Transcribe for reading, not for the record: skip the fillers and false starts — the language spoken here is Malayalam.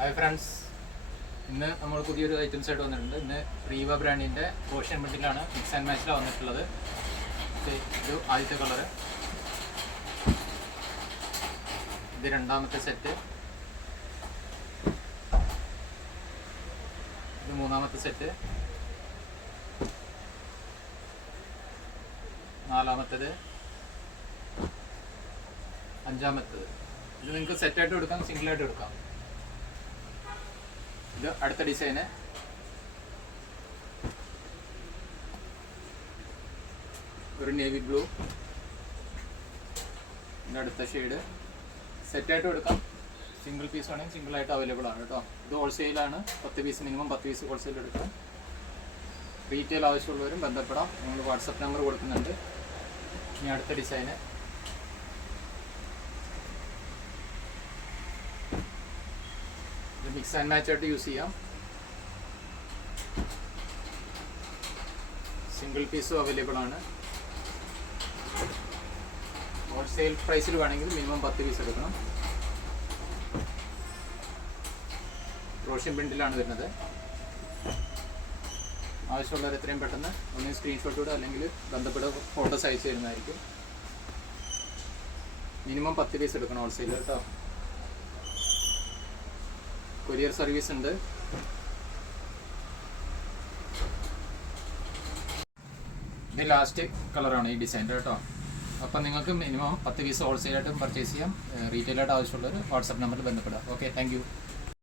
ഹായ് ഫ്രണ്ട്സ്, ഇന്ന് നമ്മൾ പുതിയൊരു ഐറ്റംസ് ആയിട്ട് വന്നിട്ടുണ്ട്. ഇന്ന് റീവ ബ്രാൻഡിൻ്റെ ഓഷ്യൻ ബെഡിലാണ് മിക്സ് ആൻഡ് മാച്ചിലാണ് വന്നിട്ടുള്ളത്. ഇത് ആദ്യത്തെ കളറ്, ഇത് രണ്ടാമത്തെ സെറ്റ്, ഇത് മൂന്നാമത്തെ സെറ്റ്, നാലാമത്തേത്, അഞ്ചാമത്തേത്. ഇത് നിങ്ങൾക്ക് സെറ്റായിട്ട് എടുക്കാം, സിംഗിളായിട്ട് എടുക്കാം. ഇത് അടുത്ത ഡിസൈന്, ഒരു നേവി ബ്ലൂ. ഇതിൻ്റെ അടുത്ത ഷെയ്ഡ്. സെറ്റായിട്ട് എടുക്കാം, സിംഗിൾ പീസ് ആണെങ്കിൽ സിംഗിളായിട്ട് അവൈലബിൾ ആണ് കേട്ടോ. ഇത് ഹോൾസെയിലാണ്, 10 പീസ് മിനിമം 10 പീസ് ഹോൾസെയിൽ എടുക്കാം. റീറ്റെയിൽ ആവശ്യമുള്ളവരും ബന്ധപ്പെടാം, നമ്മൾ വാട്സപ്പ് നമ്പർ കൊടുക്കുന്നുണ്ട്. ഇനി അടുത്ത ഡിസൈന്, മിക്സ് ആൻഡ് മാച്ച് ആയിട്ട് യൂസ് ചെയ്യാം. സിംഗിൾ പീസും അവൈലബിൾ ആണ്. ഹോൾസെയിൽ പ്രൈസിൽ വേണമെങ്കിൽ മിനിമം 10 പീസ് എടുക്കണം. റോഷ്യൻ ബിൻഡിലാണ് വരുന്നത്. ആവശ്യമുള്ളവർ എത്രയും പെട്ടെന്ന് ഒന്നും സ്ക്രീൻഷോട്ട് ഇടുക, അല്ലെങ്കിൽ ബന്ധപ്പെട്ട ഫോട്ടോസ് അയച്ചു തരുന്നതായിരിക്കും. മിനിമം 10 പീസ് എടുക്കണം ഹോൾസെയിൽ കേട്ടോ. കൊറിയർ സർവീസ് ഉണ്ട്. ഇത് ലാസ്റ്റ് കളറാണ് ഈ ഡിസൈൻ്റെ കേട്ടോ. അപ്പം നിങ്ങൾക്ക് മിനിമം 10 പീസ് ഹോൾസെയിലായിട്ടും പർച്ചേസ് ചെയ്യാം. റീറ്റെയിലായിട്ട് ആവശ്യമുള്ളവർ വാട്സപ്പ് നമ്പറിൽ ബന്ധപ്പെടുക. Okay, thank you.